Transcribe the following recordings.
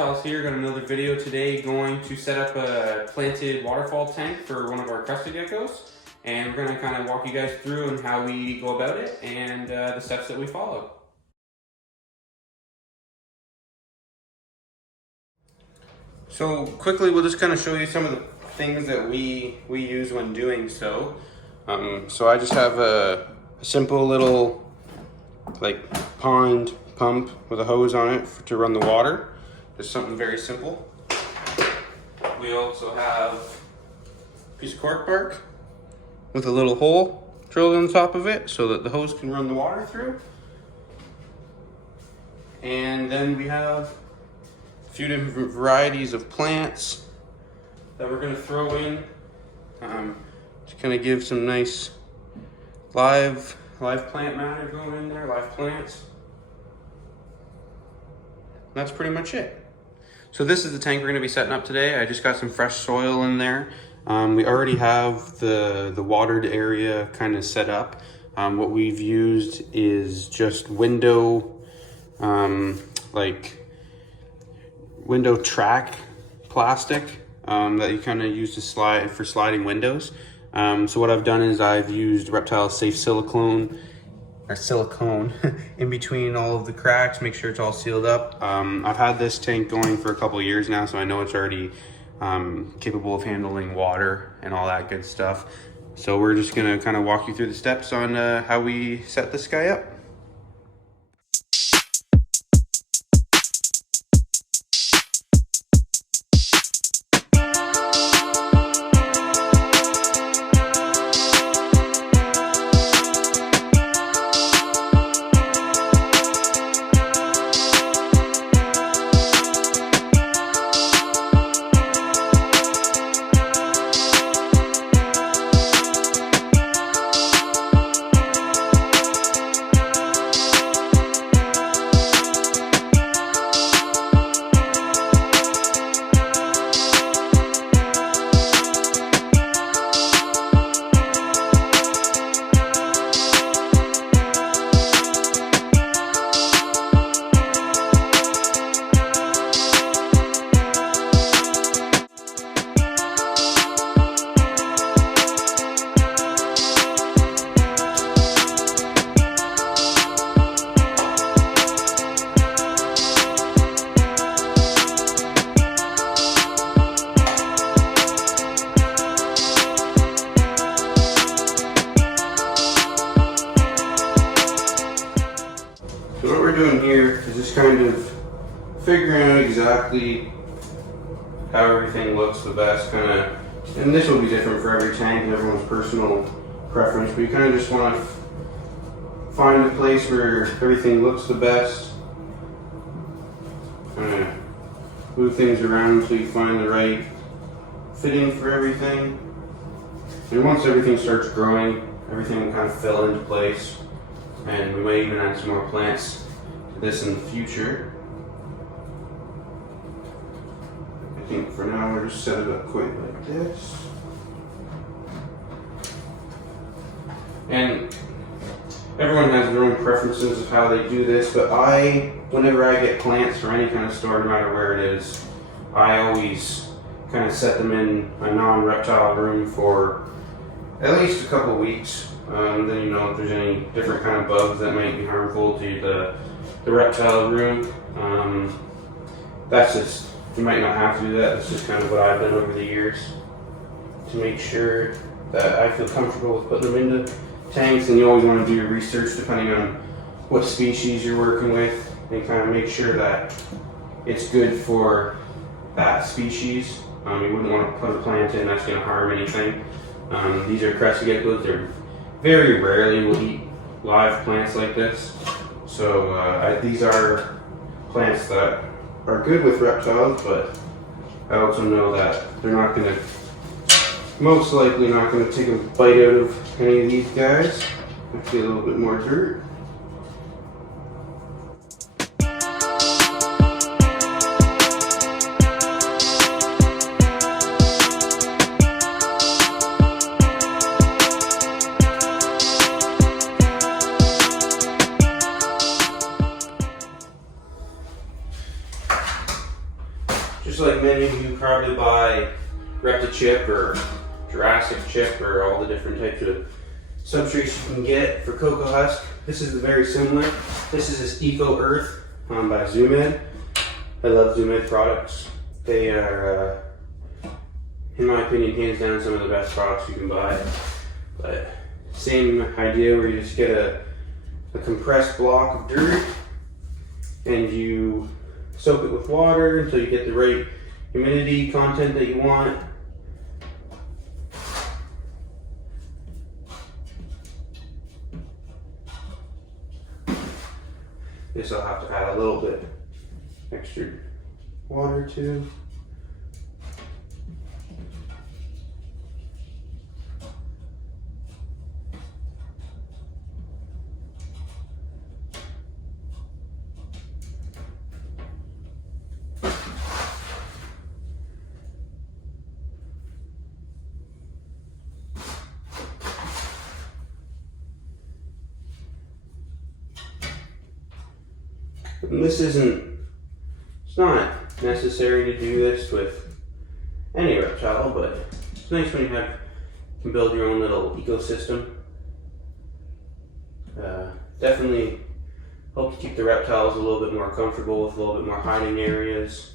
Reptiles here, got another video today going to set up a planted waterfall tank for one of our crested geckos. And we're going to kind of walk you guys through and how we go about it and the steps that we follow. So quickly, we'll just kind of show you some of the things that we use when doing so. So I just have a simple little pond pump with a hose on it to run the water. Just something very simple. We also have a piece of cork bark with a little hole drilled on the top of it so that the hose can run the water through. And then we have a few different varieties of plants that we're going to throw in to kind of give some nice live plant matter going in there, live plants. That's pretty much it. So this is the tank we're going to be setting up today. I just got some fresh soil in there. We already have the watered area kind of set up. What we've used is just window track plastic that you kind of use to slide for sliding windows. So what I've done is I've used Reptile safe silicone in between all of the cracks, make sure it's all sealed up. I've had this tank going for a couple of years now, so I know it's already capable of handling water and all that good stuff. So we're just gonna kind of walk you through the steps on how we set this guy up. So what we're doing here is just kind of figuring out exactly how everything looks the best, and this will be different for every tank and everyone's personal preference, but you kind of just want to find a place where everything looks the best, kind of move things around so you find the right fitting for everything. And once everything starts growing, everything will kind of fill into place. And we might even add some more plants to this in the future. I think for now we'll just set it up quite like this. And everyone has their own preferences of how they do this, but whenever I get plants from any kind of store, no matter where it is, I always kind of set them in a non-reptile room for at least a couple weeks. Then you know if there's any different kind of bugs that might be harmful to the reptile room. That's just, you might not have to do that. That's just kind of what I've done over the years to make sure that I feel comfortable with putting them into tanks. And you always want to do your research depending on what species you're working with and kind of make sure that it's good for that species. You wouldn't want to put a plant in that's going to harm anything. These are crested geckos. They're very rarely will eat live plants like this. So these are plants that are good with reptiles, but I also know that they're not going to, most likely not going to take a bite out of any of these guys. Actually a little bit more dirt. just like many of you probably buy Reptile chip or Jurassic chip or all the different types of substrates you can get for cocoa husk. This is very similar. This is this Eco Earth by Zoom Ed. I love Zoom Ed products. They are, in my opinion, hands down some of the best products you can buy. But same idea where you just get a compressed block of dirt and you soak it with water until you get the right humidity content that you want. This I'll have to add a little bit extra water to. And it's not necessary to do this with any reptile, but it's nice when you can build your own little ecosystem. Definitely helps keep the reptiles a little bit more comfortable with a little bit more hiding areas.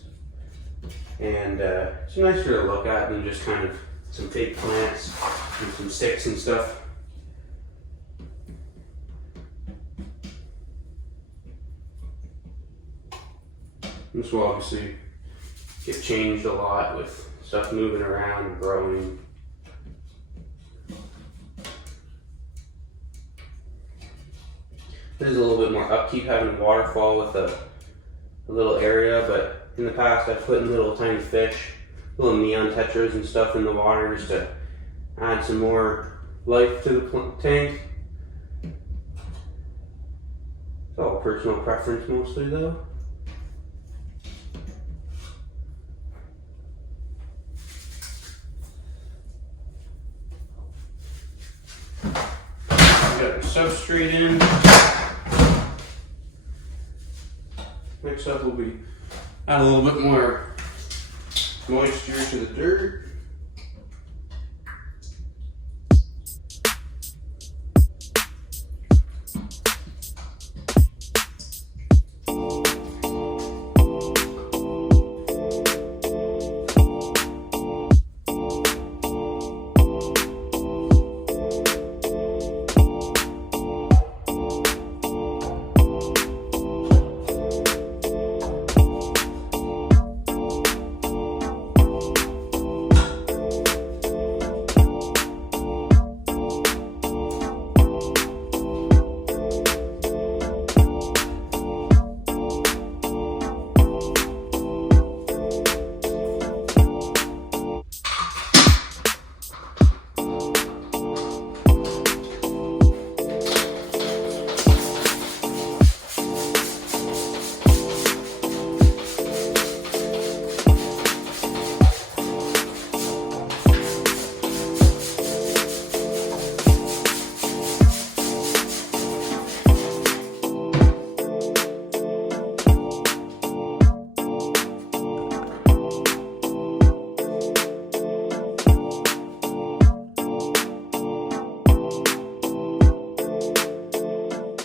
And it's nicer to look at than just kind of some fake plants and some sticks and stuff. This will obviously get changed a lot with stuff moving around and growing. There's a little bit more upkeep having Waterfall with a little area, but in the past I've put in little tiny fish, little neon tetras and stuff in the water just to add some more life to the tank. It's all personal preference mostly though. Got the substrate in. Next up will be add a little bit more moisture to the dirt.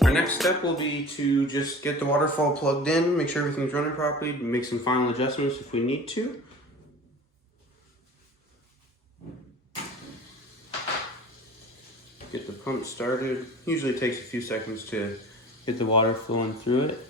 Our next step will be to just get the waterfall plugged in, make sure everything's running properly, make some final adjustments if we need to. Get the pump started. Usually takes a few seconds to get the water flowing through it.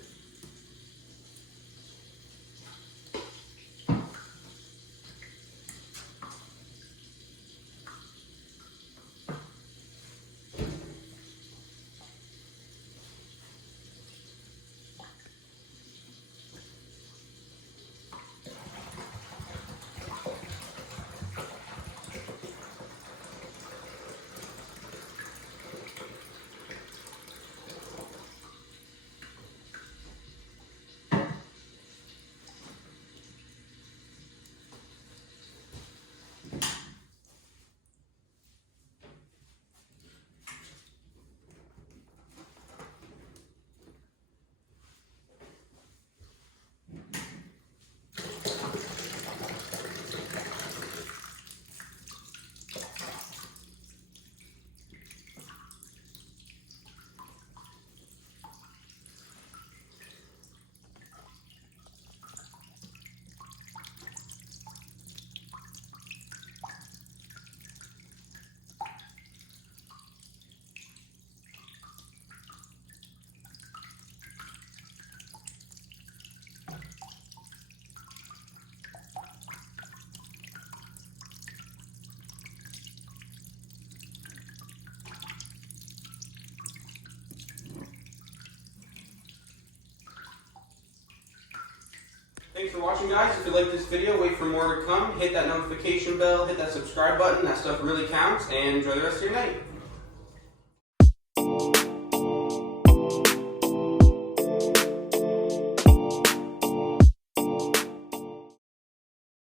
Thanks for watching, guys. If you like this video, wait for more to come. Hit that notification bell, hit that subscribe button. That stuff really counts, and enjoy the rest of your night.